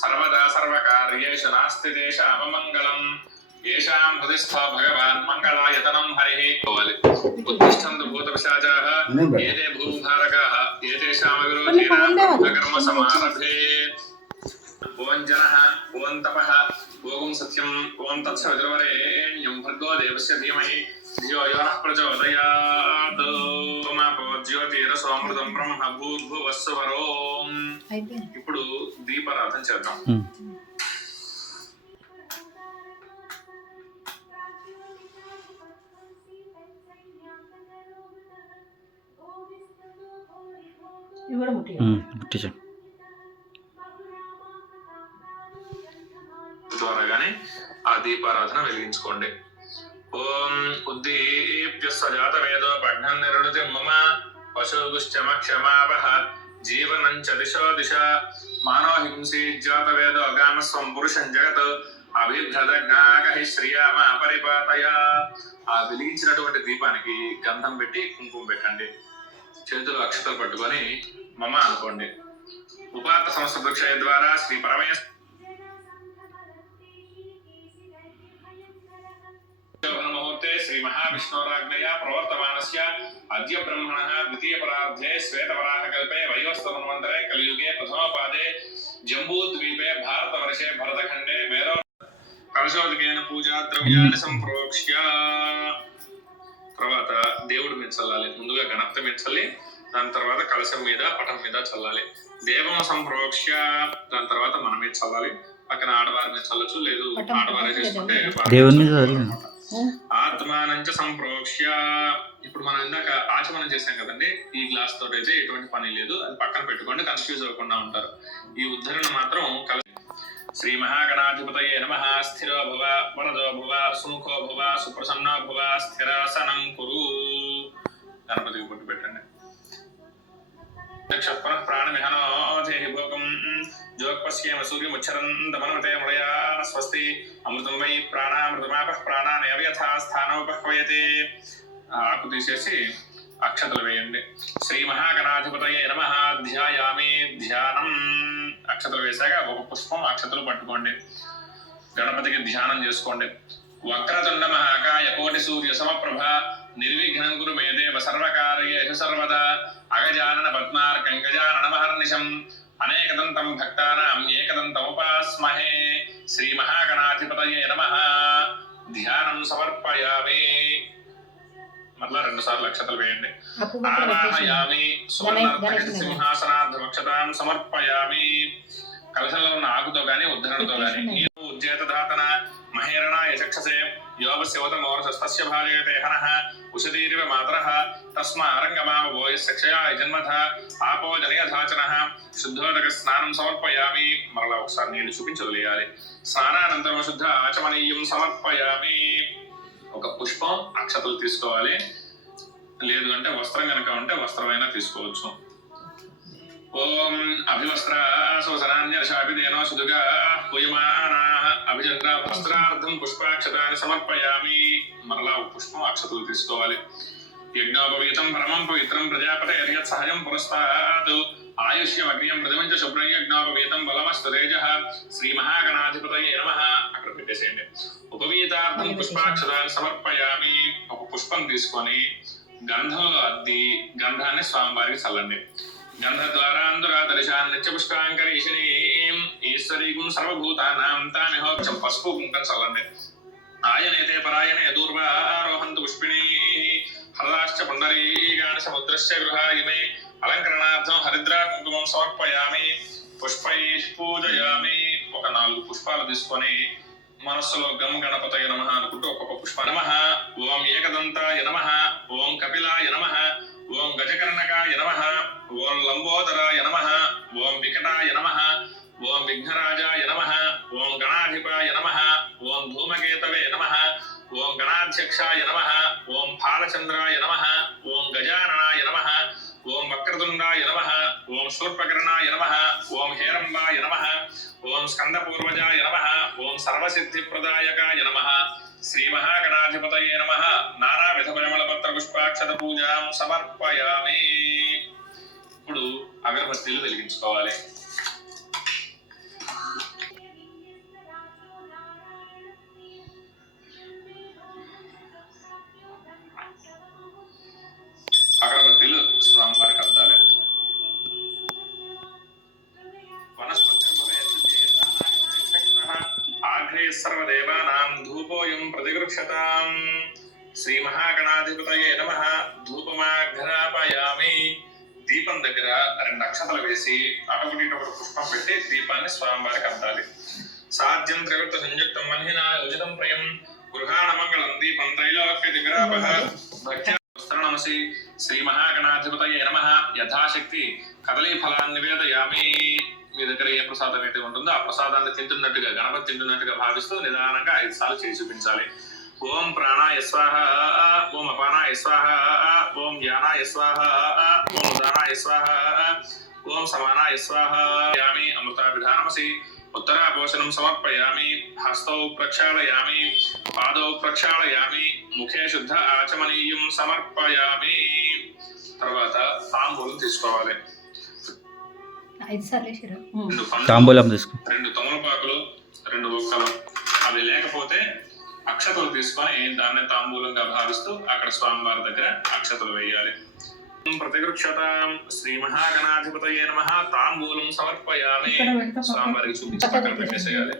सर्वदा सर्वकार्येषु नास्ति तेषाम् अमङ्गलम् येषां हृदिस्थो भगवान् मङ्गलायतनं हरिः उत्तिष्ठन्तु भूतपिशाचाः एते भूभारकाः एतेषामविरोधिनां ब्रह्मकर्मसमारभे ओं जनः ओं तपः ओं सत्यं ओं तत्सवितुर्वरेण्यं भर्गो देवस्य धीमहि धियो यो नः प्रचोदयात् सोमापो ज्योतिरसोऽमृतं ब्रह्म भूर्भुवस्सुवरों ఇప్పుడు దీపారాధన చేద్దాం. ద్వారాగానే ఆ దీపారాధన వెలిగించుకోండి. ఓం ఉద్దీప్య సజాత వేదో పఠ్నం నిరుణతి మమ పశుగుశ్చమక్షమాపః జీవనం చ దిశో దిశ మానవ హింసీ జాత వేదో అగామస్వం పురుషం జగత్ అభిభ్రదజ్ఞాగహి శ్రీయామ పరిపాతయ. ఆ వెలిగించినటువంటి దీపానికి గంధం పెట్టి కుంకుమ పెట్టండి. చేతులు అక్షతలు పట్టుకొని మమ అనుకోండి. ఉపాత సంస్థ వృక్షయ ద్వారా శ్రీ పరమేశ్వర मुहूर्ते श्री महाविष्णोराज्ञया प्रवर्तमानस्य अद्य ब्रह्मणः द्वितीय परार्धे श्वेतवराहकल्पे वैवस्वतमन्वन्तरे कलियुगे प्रथमपादे जम्बूद्वीपे भारतवर्षे भरतखण्डे वेरो कलशोदकेन पूजा द्रव्याणि संप्रोक्ष्य తర్వాత దేవుడి మీద చల్లాలి. ముందుగా గణపతి మీద చల్లి దాని తర్వాత కలశం మీద పటం మీద చల్లాలి. దేవం సంప్రోక్ష్య దాని తర్వాత మన మీద చల్లాలి. పక్కన ఆడవారి మీద చల్లచ్చు, లేదు ఆడవారే చేసుకుంటే దేవుని మీద ఆత్మానంచ సంప్రోక్ష్య. ఇప్పుడు మనం ఇందాక ఆచమనం చేసాం కదండి, ఈ గ్లాస్ తోటి అయితే ఎటువంటి పని లేదు, అది పక్కన పెట్టుకోండి, కన్ఫ్యూజ్ అవ్వకుండా ఉంటారు. ఈ ఉద్ధరణ మాత్రం శ్రీ మహాగణాధిపతయే నమః. స్థిరో భవ వరదో భవ సుముఖో భవ సుప్రసన్నో భవ స్థిరాసనం కురు. గణపతికి బొట్టు పెట్టండి. దక్షః ప్రాణమిహనో దేహి భోగం జోక్పశ్యేమ సూర్యముచ్చరంతమనుమతే మలయాన స్వస్తి అమృతం వై ప్రాణామృతమాపః ప్రాణాని అవ్యథా స్థానోపహ్వయతే. ఆకు తీసేసి అక్షతలు వేయండి. శ్రీ మహాగణాధిపతయే నమః. ధ్యాయామి ధ్యానం. అక్షతలు వేసాక ఒక పుష్పం అక్షతలు పట్టుకోండి. గణపతికి ధ్యానం చేసుకోండి. వక్రతుండ మహాకాయ కోటి సూర్య సమప్రభ నిర్విఘ్నం కురు మే దేవ సర్వకార్యేషు సర్వదా అగజానన పద్మార్కం గజానన మహర్నిశం అనేకదంతం భక్తానాం ఏకదంతముపాస్మహే. శ్రీ మహాగణాధిపతయే నమః. ధ్యానం సమర్పయామి. మరలా 2 సార్లు అక్షతలు వేయండి. ఆవాహయామి సువర్ణార్థసింహాసనార్థమక్షతాం సమర్పయామి. కలశంలో ఉన్న ఆకుతో గాని ఉద్ధరణతో గాని నీరు ఉజ్జేతధాతన మహేరణాయ చక్షసే యోగస్యవతమోరసస్తస్య భార్యతే హనః ఉషదీరివ మాతరః తస్మారంగమామ భోయస్యక్షయాయ జన్మథ ఆపో జనయధాచనః. శుద్ధోదక స్నానం సమర్పయామి. మరలా ఒకసారి నీళ్లు చూపించి వదిలేయాలి. స్నానానంతరం శుద్ధ ఆచమనీయం సమర్పయామి. ఒక పుష్పం అక్షతలు తీసుకోవాలి, లేదు అంటే వస్త్రం కనుక ఉంటే వస్త్రమైనా తీసుకోవచ్చు. ఓం అభివస్త్రాసవసనాన్యర్షాభిదేనో సుదుగా పూయమానాః అభిజంత్రా వస్త్రార్థం పుష్పాక్షతాన్ని సమర్పయామి. మరలా ఒక పుష్పం అక్షతలు తీసుకోవాలి. యజ్ఞోపవీతం పరమం పవిత్రం ప్రజాపతేర్యత్ సహజం పురస్తాత్ ఆయుష్యమగ్నియం ప్రతిమంచ శుభ్రం యజ్ఞోపవీతం బలమస్తు తేజః. శ్రీ మహాగణాధిపతయే నమః. అక్కడ పెట్టేసేయండి. ఉపవీతార్థం పుష్పాక్షతాన్ని సమర్పయామి. ఒక పుష్పం తీసుకొని గంధంలో అద్ది గంధాన్ని స్వామివారికి చల్లండి. గంధద్వారాంధురాదర్శాన్ నిత్యపుష్పాంకరీషిణీం ఈశ్వరీం సర్వభూతానాం తామిహోక్షం. పసుపు కుంకం చల్లండి. ఆయనేతే పరాయణే దూర్వారోహంతు పుష్పిణీ హరదాశ్చ పుండరీకాని సముద్రస్య గృహాయిమే. అలంకరణార్థం హరిద్రా కుంకుమం సమర్పయామి. పుష్పైః పూజయామి. ఒక 4 పుష్పాలు తీసుకొని మనస్సులో గం గణపతయ నమః అనుకుంటూ ఒక్కొక్క పుష్ప. నమః ఓం ఏకదంతాయ నమః. ఓం కపిలాయ నమః. ఓం గజకర్ణకాయ నమః. ఓం లంబోదరాయ నమః. ఓం వికటాయ నమః. ఓం విఘ్నరాజాయ నమః. ఓం గణాధిపాయ నమః. ఓం ధూమకేతవే నమః. ఓం గణాధ్యక్షాయ నమః. ఓం ఫాలచంద్రాయ నమః. ఓం గజాననాయ నమః. ఓం వక్రతుండాయ నమః. ఓం శూర్పకర్ణాయ నమః. ఓం హేరంబాయ నమః. ఓం స్కందపూర్వజాయ నమః. ఓం సర్వసిద్ధిప్రదాయకాయ నమః. శ్రీ మహాగణాధిపతయే నమః. నానావిధ పరిమళపత్ర పుష్పాక్షత పూజాం సమర్పయామి. ఇప్పుడు అగరబత్తీలు వెలిగించుకోవాలి. సర్వదేవానాం ధూపోయం ప్రతిగృహ్యతాం. శ్రీ మహాగణాధిపతయే నమః. ధూపమాఘ్రాపయామి. దీపం దగ్గర 2 అక్షతలు వేసి అటొకటి ఇటొకటి పుష్పం పెట్టి దీపాన్ని స్వామివారికి అందాలి. సాధ్యం త్రివృత్త సంయుక్తం మన్హినా యోజితం ప్రియం గృహాణ మంగళం దీపం త్రైలోక్య దిగ్రాపః భక్త్యాస్తరణమసి. శ్రీ మహాగణాధిపతయే నమః. యథాశక్తి కదలీ ఫలాన్ని నివేదయామి. మీ దగ్గర ఏ ప్రసాదం అయితే ఉంటుందో ఆ ప్రసాదాన్ని తింటున్నట్టుగా, గణపతి తింటున్నట్టుగా భావిస్తూ నిదానంగా 5 సార్లు చేసి చూపించాలి. ఓం ప్రాణాయ స్వాహ, ఓం అపానాయ స్వాహ, ఓం యానాయ స్వాహ, ఓం ఉదానాయ స్వాహ, ఓం సమానాయ స్వాహ. యామి అమృతాభిధానమసి. ఉత్తరాపోషణం సమర్పయామి. హస్తౌ ప్రక్షాళయామి, పాదౌ ప్రక్షాళయామి, ముఖే శుద్ధ ఆచమనీయం సమర్పయామి. తర్వాత తాంబూలం తీసుకోవాలి. 5 సార్లు తాంబూలం తీసుకో. 2 తమలపాకులు, 2 ఒక్కలు. అవి లేకపోతే అక్షతలు తీసుకొని దాన్ని తాంబూలంగా భావిస్తూ అక్కడ స్వామివారి దగ్గర అక్షతలు వేయాలి. ప్రతిగృహ్యతాం. శ్రీ మహాగణాధిపతయే నమః. తాంబూలం సమర్పయామి. స్వామివారికి చూపించి పక్కన పెట్టేసేయాలి.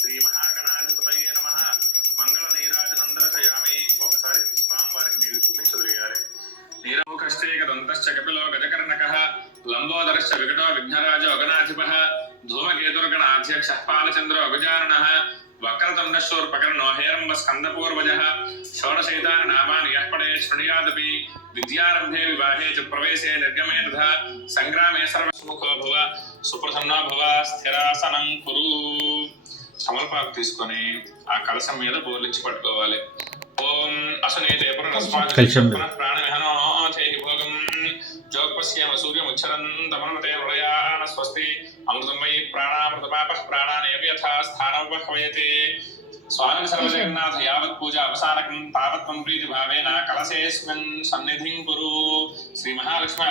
శ్రీ మహాగణాధిపతయే నమః. మంగళ నీరాజనం దర్శయామి. ఒకసారి స్వామివారికి నీళ్లు చూపించి వదిలేయాలి. నీరముఖశ్చేకదంతశ్చ కపిలో గజకర్ణకః లంబోదరశ్చ వికటో విఘ్నరాజో గణాధిపః ధూమకేతుర్గణాధ్యక్షః పాలచంద్రో గజాననః వక్రతుండశూర్పకర్ణో హేరంబ స్కందపూర్వజః షోడశైతాని నామాని యః పఠే శృణుయాదపి విద్యారంభే వివాహే చ ప్రవేశే నిర్గమే తథా సంగ్రామే సర్వసుముఖో భవ సుప్రసన్నో భవ స్థిరాసనం కురు. తమలపాకు తీసుకొని ఆ కలశం మీద బోర్లించి పట్టుకోవాలి. ఓం అసనేతే ప్రాణమిహనో చేహి భోగం జోగపశ్యేమ సూర్యముచ్చరంతమనమతే హృదయాన స్వస్తి అమృతమయీ ప్రాణామృతమాపః ప్రాణానేపి యథా స్థానముపహ్వయతే. స్వామి సర్వజగన్నాథ యావత్ పూజ అవసానకం తావత్ త్వం ప్రీతి భావేన కలశేస్మిన్ సన్నిధిం కురు. శ్రీ మహాలక్ష్మి.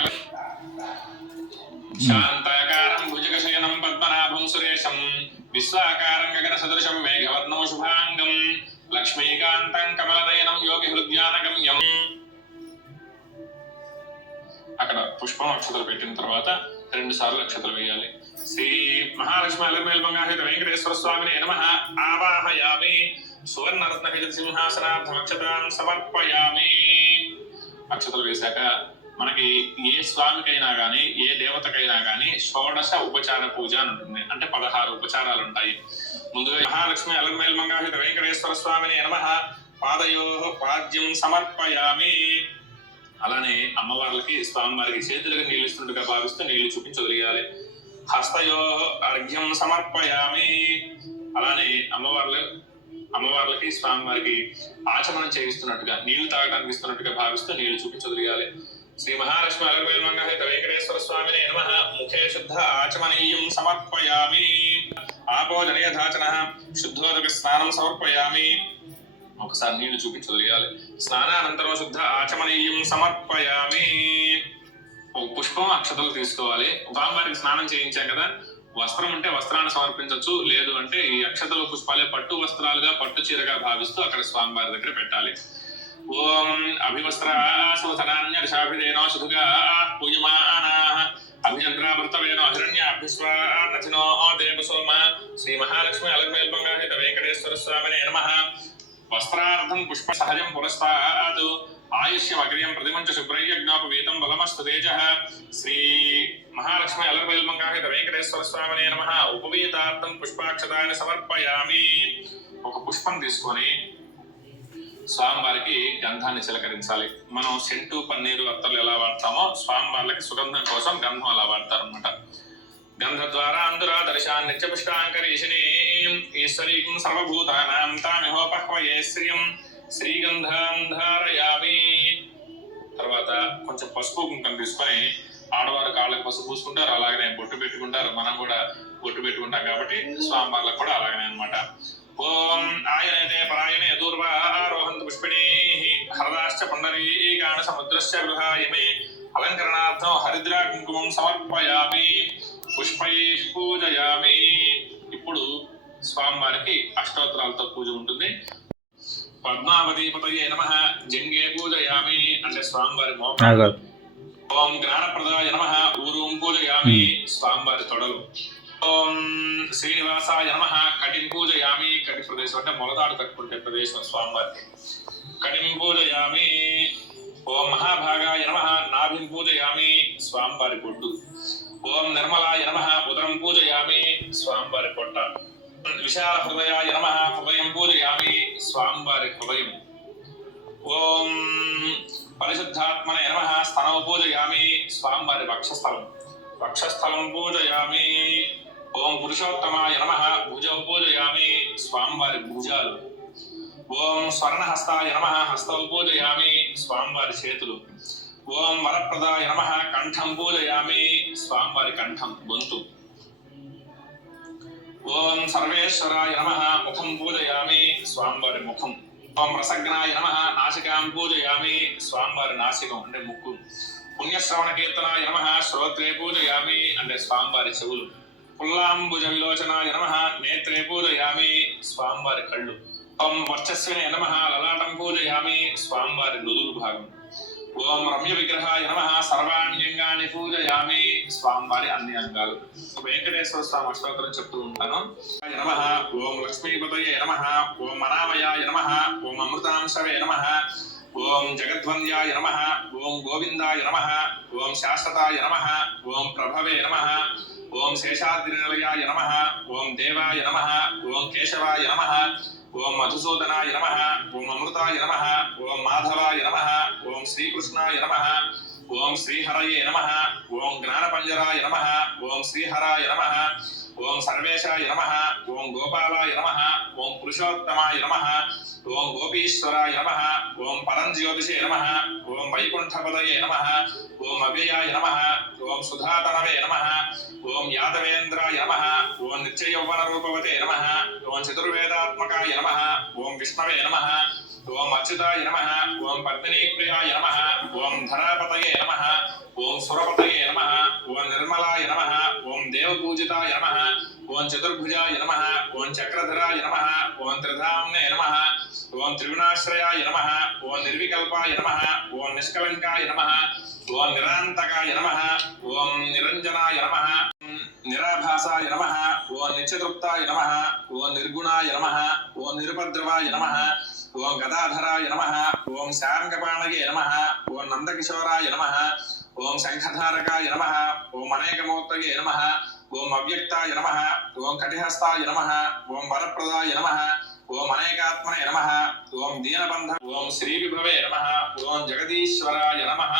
శాంతాకారం భుజగశయనం పద్మనాభం సురేశం విశ్వాకారం గగన సదృశం మేఘవర్ణో శుభాంగం లక్ష్మీకాంతం కమలనయనం యోగి హృద్యానగమ్యం. అక్కడ పుష్పం అక్షతలు పెట్టిన తర్వాత 2 సార్లు అక్షతలు వేయాలి. శ్రీ మహాలక్ష్మి అలర్మేల్మంగాహిత వెంకటేశ్వర స్వామినే నమః. ఆవాహయామి. సువర్ణరత్న సింహాసనార్థమక్షతాన్ సమర్పయామి. అక్షతలు వేశాక మనకి ఏ స్వామికైనా గానీ ఏ దేవతకైనా గానీ షోడశ ఉపచార పూజ అని ఉంటుంది. అంటే 16 ఉపచారాలు ఉంటాయి. ముందుగా మహాలక్ష్మి అలర్మేల్మంగాహిత వెంకటేశ్వర స్వామినే నమః. పాదయోః పాద్యం సమర్పయామి. అలానే అమ్మవార్లకి స్వామివారికి చేతులుగా నీళ్ళు ఇస్తున్నట్టుగా భావిస్తూ నీళ్లు చూపించి వదిలేయాలి. హస్తయోః అర్ఘ్యం సమర్పయామి. అలానే అమ్మవార్లకి స్వామివారికి ఆచమనం చేయిస్తున్నట్టుగా నీళ్లు తాగడానికి ఇస్తున్నట్టుగా భావిస్తూ నీళ్లు చూపించి వదిలేయాలి. శ్రీ మహాలక్ష్మి అలర్మేల్మంగాహిత వెంకటేశ్వర స్వామినే నమః. ముఖే శుద్ధ ఆచమనీయం సమర్పయామి. ఆపోజనయథాచనః శుద్ధోదక స్నానం సమర్పయామి. ఒకసారి నీళ్లు చూపించి వదిలేయాలి. స్నానానంతరం శుద్ధ ఆచమనీయం సమర్పయామి. ఒక పుష్పం అక్షతలు తీసుకోవాలి. స్వామివారికి స్నానం చేయించాం కదా, వస్త్రం ఉంటే వస్త్రాన్ని సమర్పించవచ్చు. లేదు అంటే ఈ అక్షతలు పుష్పాలే పట్టు వస్త్రాలుగా పట్టు చీరగా భావిస్తూ అక్కడ స్వామివారి దగ్గర పెట్టాలి. ఓం అభివస్త్రాసవసనాన్యర్షాభిదేనో శుద్ధగా పూజమానాః అభిచంద్రాభృతవేనో హిరణ్యాభిస్వానథినో దేవసోమ. శ్రీ మహాలక్ష్మి అలర్మేల్మంగాహిత వెంకటేశ్వర స్వామినే నమః. వస్త్రార్థం పుష్ప సహజం పురస్తాత్ ఆయుష్యమగ్ర్యం ప్రతిమంచ శుభ్రయ్యజ్ఞోపవీతం బలమస్తు తేజః. శ్రీ మహాలక్ష్మి అలర్మేల్మంగాహిత వెంకటేశ్వర స్వామినే నమః. ఉపవీతార్థం పుష్పాక్షతాన్ని సమర్పయామి. ఒక పుష్పం తీసుకొని స్వామివారికి గంధాన్ని చిలకరించాలి. మనం సెంటు పన్నీరు అత్తర్లు ఎలా వాడతామో స్వామివార్లకి సుగంధం కోసం గంధం అలా వాడతారు అనమాట. గంధ ద్వారా అందురా దర్శాన్ నిత్యపుష్టాంకరీషిణీ ఈశ్వరీం సర్వభూతానాం తామిహోపహ్వయే శ్రియం శ్రీగంధాం ధారయామి. తర్వాత కొంచెం పసుపు కుంకం తీసుకొని ఆడవారు కాళ్ళకి పసుపు పూసుకుంటారు, అలాగనే బొట్టు పెట్టుకుంటారు. మనం కూడా బొట్టు పెట్టుకుంటాం కాబట్టి స్వామివార్లకు కూడా అలాగనే అనమాట. ఓం ఆయనేతే పరాయణే దూర్వా ఆరోహంతు పుష్పిణీః హరదాశ్చ పుండరీకాణ సముద్రశ్చ గృహాయమే అలంకరణార్థం హరిద్రా కుంకుమం సమర్పయామి. పుష్పైః పూజయామి. ఇప్పుడు స్వామివారికి అష్టోత్తరాలతో పూజ ఉంటుంది. పద్మావతీపతయే నమః జంగే పూజయామి అంటే స్వామివారి మోకాలు. ఓం జ్ఞానప్రదాయ నమః ఊరుం పూజయామి స్వామివారి తొడలు. ఓం శ్రీనివాసాయ నమః కటిం పూజయామి కటి ప్రదేశం అంటే మొలతాడు కట్టుకుంటే ప్రదేశం స్వామివారికి కటిం పూజయామి. ఓం మహాభాగాయ నమః నాభిం పూజయామి స్వామివారి బొడ్డు. ఓం నిర్మలాయ నమః ఉదరం పూజయామి స్వామివారి పొట్ట. విశాల హృదయాయ నమః హృదయం పూజయామి స్వామివారి హృదయం. ఓం పరిశుద్ధాత్మనే నమః స్తనం పూజయామి స్వామివారి వక్షస్థలం. వక్షస్థలం పూజయామి. ఓం పురుషోత్తమాయ నమః భుజం పూజయామి స్వామివారి భుజాలు. ఓం స్వర్ణహస్తాయ నమః హస్తం పూజయామి స్వామివారి చేతులు. ఓం వరప్రదాయ నమః కంఠం పూజయామి స్వామివారి కంఠం గొంతు. ఓం సర్వేశ్వరాయ నమః ముఖం పూజయామి స్వామివారి ముఖం. ఓం రసజ్ఞాయ నమః నాసికాం పూజయామి స్వామివారి నాసికం అంటే ముక్కు. పుణ్యశ్రవణ కీర్తనాయ నమః శ్రోత్రే పూజయామి అంటే స్వామివారి చెవులు. పుల్లాంబుజ విలోచనాయ నమః నేత్రే పూజయామి స్వామివారి కళ్ళు. ఓం వర్చస్వినే నమః లలాటం పూజయామి స్వామివారి నుదురు భాగం. ఓం రమ్య విగ్రహాయ నమః సర్వాణ్యంగాన్ని పూజయామి స్వామివారి అన్ని అంగాలు. వెంకటేశ్వర స్వామి అష్టోత్తరం చెప్తూ ఉంటాను. నమః ఓం లక్ష్మీపతయే నమః ఓం అనామయాయ నమః ఓం అమృతాంశవే నమః ఓం జగద్వంద్యాయ నమః ఓం గోవిందాయ నమః ఓం శాశ్వతాయ నమః ఓం ప్రభవే నమః ఓం శేషాద్రినిలయాయ నమః ఓం దేవాయ నమః ఓం కేశవాయ నమః ఓం మధుసూదనాయ నమః ఓం అమృతాయ నమః ఓం మాధవాయ నమః ఓం శ్రీకృష్ణాయ నమః ఓం శ్రీహరయే నమః ఓం జ్ఞానపంజరాయ నమః ఓం శ్రీహరాయ నమః ఓం సర్వేశాయ నమః ఓం గోపాలాయ నమః ఓం పురుషోత్తమాయ నమః ఓం గోపీశ్వరాయ నమః ఓం పరంజ్యోతిషే నమః ఓం వైకుంఠపదయే నమః ఓం అవ్యయాయ నమః ఓం సుధాతనవే నమః ఓం యాదవేంద్రాయ నమః ఓం నిత్యయౌవన రూపవతే నమః ఓం చతుర్వేదాత్మకాయ నమః ఓం విష్ణవే నమః ఓం అచ్యుతాయ నమః ఓం పద్మినీప్రియాయ నమః ఓం ధరాపతయే నమః ఓం సురపతయే నమః ఓం నిర్మలాయ నమః ఓం దేవపూజితాయ నమః ఓం చతుర్భుజాయ నమః ఓం చక్రధరాయ నమః ఓం త్రిధామ్నే నమః ఓం త్రిగుణాశ్రయాయ నమః ఓం నిర్వికల్పాయ నమః ఓం నిష్కలంకాయ నమః ఓం నిరాంతకాయ నమః ఓం నిరంజనాయ నమః నిరాభాసాయ నమః ఓం నిత్యతృప్తాయ నమః ఓం నిర్గుణాయ నమః ఓం నిరుపద్రవాయ నమః ఓం గదాధరాయ నమః ఓం శార్ంగపాణయే నమః ఓం నందకిశోరాయ నమః ఓం శంఖధారకాయ నమః ఓం అనేకమూర్తయే నమః ఓం అవ్యక్తాయ నమః ఓం కటిహస్తాయ నమః ఓం వరప్రదాయ నమః ఓం అనేకాత్మనే నమః ఓం దీనబంధ ఓం శ్రీ విభవే నమః ఓం జగదీశ్వరాయ నమః.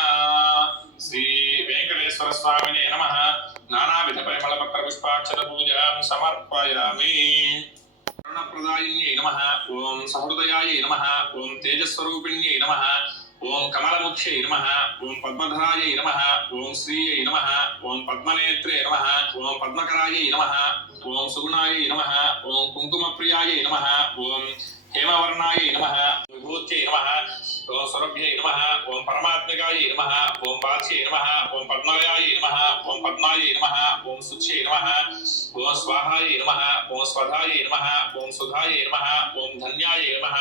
శ్రీ వెంకటేశ్వర స్వామినే నమః. నానావిధ పరిమళపత్ర పుష్పాక్షత పూజాం సమర్పయామి. కరుణప్రదాయిన్యై నమః ఓం సహృదయాయ నమః ఓం తేజస్వరూపిణ్యై నమః ఓం కమలముఖ్యై నమః ఓం పద్మధరాయై నమః ఓం శ్రీయై నమః ఓం పద్మనేత్రే నమః ఓం పద్మకరాయై నమః ఓం సుగుణాయై నమః ఓం కుంకుమప్రియాయై నమః ఓం హేమవర్ణాయై నమః విభూత్యై నమః ఓం సురభ్యై నమః ఓం పరమాత్మికాయై నమః ఓం పాచ్యై నమః ఓం పద్మలయాయై నమః ఓం పద్మాయై నమః ఓం శుచ్యై నమః ఓం స్వాహాయై నమః ఓం స్వధాయై నమః ఓం సుధాయై నమః ఓం ధన్యాయై నమః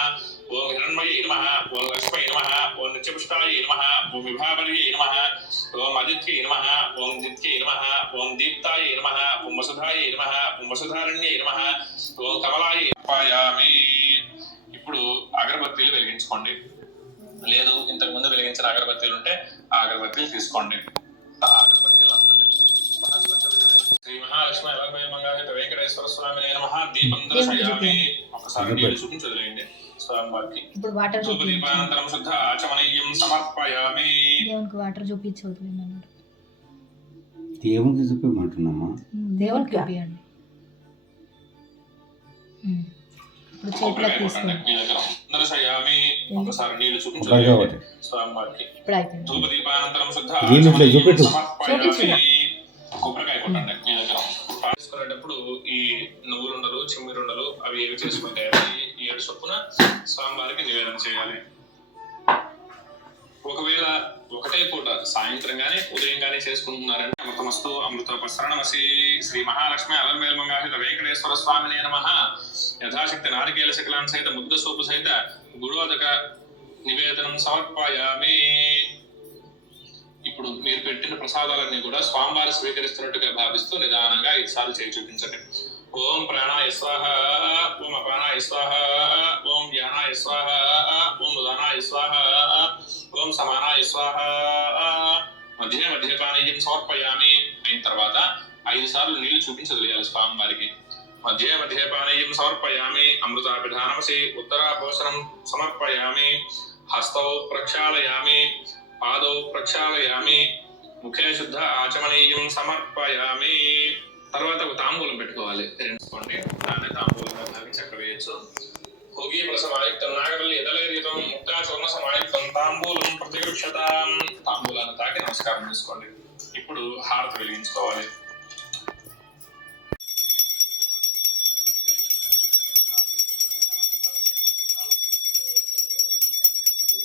ఓం హిరణ్మయై నమః ఓం లక్ష్మై నమః ఓం నిత్యపుష్టాయై నమః ఓం విభావర్యై నమః ఓం అదిత్యై నమః ఓం దిత్యై నమః ఓం దీప్తాయై నమః ఓం వసుధాయై నమః ఓం వసుధారణ్యై నమః ఓం కమలాయై నమః. ఇప్పుడు అగరబత్తీలు వెలిగించుకోండి. లేదు ఇంతకు ముందు వెలిగించిన అగరబత్తీలు ఉంటే ఆ అగరబత్తీలు తీసుకోండి. ఆ అగరబత్తీలు అంతండి. శ్రీ మహాలక్ష్మి మంగాహిత వెంకటేశ్వర స్వామి నమః. దీపం దర్శయామి. ఒకసారి నీళ్ళు చూపించి వదిలేయండి స్వామివారికి. ఇప్పుడు వాటర్ దీపానంతరం శుద్ధ ఆచమనీయం సమర్పయామి. దేవునికి వాటర్ చూపించవద్దు అన్నాడు. దేవునికి చూపించమంటున్నామా? దేవునికి చూపియండి. ఇప్పుడు చేతిలో తీసుకోండి. దర్శయామి. ఒకసారి నీళ్ళు చూపించండి స్వామివారికి. ఇప్పుడు అయిపోయింది. ధూప దీపానంతరం శుద్ధ చూపెట్టు. సమర్పయామి. కొబ్బరికాయ కొట్టండి మీ దగ్గర. చేసుకునేటప్పుడు ఈ నువ్వులుండలు చిమ్మిరుండలు అవి ఏవి చేసుకుంటే 7 చొప్పున స్వామివారికి నివేదన చేయాలి. ఒకవేళ ఒకటే పూట సాయంత్రం గానీ ఉదయం గానీ చేసుకుంటున్నారంటే అమృతమస్తు అమృతోపసరణమసి శ్రీ మహాలక్ష్మి అలంబేల్మంగాహిత వెంకటేశ్వర స్వామినే నమః. యథాశక్తి నారికేల శకలాన్ సహిత ముద్ద సోపు సహిత గుడోదక నివేదనం సమర్పయామి. ఇప్పుడు మీరు పెట్టిన ప్రసాదాలన్నీ కూడా స్వామివారు స్వీకరిస్తున్నట్టుగా భావిస్తూ నిదానంగా 5 సార్లు చేయి చూపించండి. ఓం ప్రాణాయ స్వాహ, ఓం అపానాయ స్వాహ, ఓం జ్ఞానాయ స్వాహ, ఓం ఉదానాయ స్వాహ, ఓం సమానాయ స్వాహ. మధ్య మధ్య పానీయం సమర్పయామి. అయిన తర్వాత 5 సార్లు నీళ్లు చూపించి వదిలేయాలి స్వామివారికి. మధ్య మధ్య పానీయం సమర్పయామి. అమృతాభిధానమసి ఉత్తరాభోషణం సమర్పయామి. హస్తౌ ప్రక్షాళయామి, పాదౌ ప్రక్షాళయామి, ముఖే శుద్ధ ఆచమనీయం సమర్పయామి. తర్వాత ఒక తాంబూలం పెట్టుకోవాలి. రెండుకోండి, దాన్ని తాంబూలంగా దాన్ని చక్క వేయచ్చు. భోగి ప్రసమాయుక్తం నాగవల్లి ఎదలేరితం ముక్తాచూర్ణ సమాయుక్తం తాంబూలం ప్రతిగృక్షతాం. తాంబూలాన్ని తాకి నమస్కారం చేసుకోండి. ఇప్పుడు హారతి వెలిగించుకోవాలి.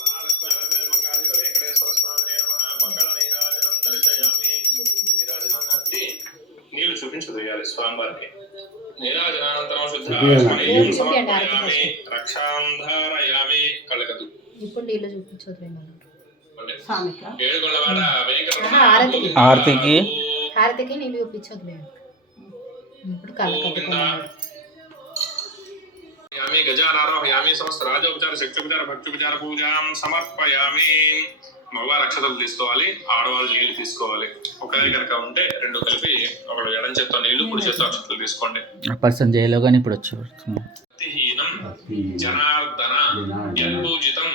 మహాలక్ష్మి అలంబేల్మంగాహిత వెంకటేశ్వర స్వామినే నమః. మంగళ నీరాజనం దర్శయామి. నీరాజనాన్ని నీళ్లు చూపించి వేయాలి స్వామివారికి. నీరాజనానంతరం శుద్ధ ఆచమనీయం సమర్పయామి. రక్షాంధారయామి. కళ్ళకద్దు. ఇప్పుడు నీళ్ళు చూపించదు 7 హారతికి హారతికి నీళ్ళు చూపించదు. ఇప్పుడు కళ్ళకద్దుకోమన్నాడు. గజానారోహయామి. సమస్త రాజోపచార శక్తిపచార భక్తిపచార పూజాం సమర్పయామి. మగవారు అక్షతలు తీసుకోవాలి, ఆడవాళ్ళు నీళ్లు తీసుకోవాలి. ఒకే కనుక ఉంటే 2 కలిపి ఒకళ్ళు ఎడం చేత్తో నీళ్లు, కుడి చేత్తో అక్షతలు తీసుకోండి. పర్సన్ జైలో కానీ ఇప్పుడు వచ్చి భక్తిహీనం జనార్దన యత్పూజితం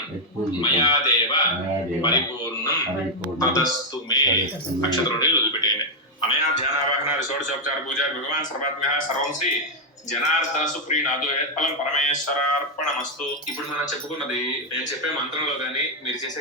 మయా దేవ పరిపూర్ణం తదస్తు మే. అక్షతలు నీళ్లు వదిలిపెట్టేయండి. అనయా ధ్యానావాహన షోడశోపచార పూజ భగవాన్ సర్వాత్మ్య సర్వం శ్రీ జనార్దన సుప్రీనాథు ఫలం పరమేశ్వరార్పణమస్తు. ఇప్పుడు మనం చెప్పుకున్నది నేను చెప్పే మంత్రంలో గానీ మీరు చేసే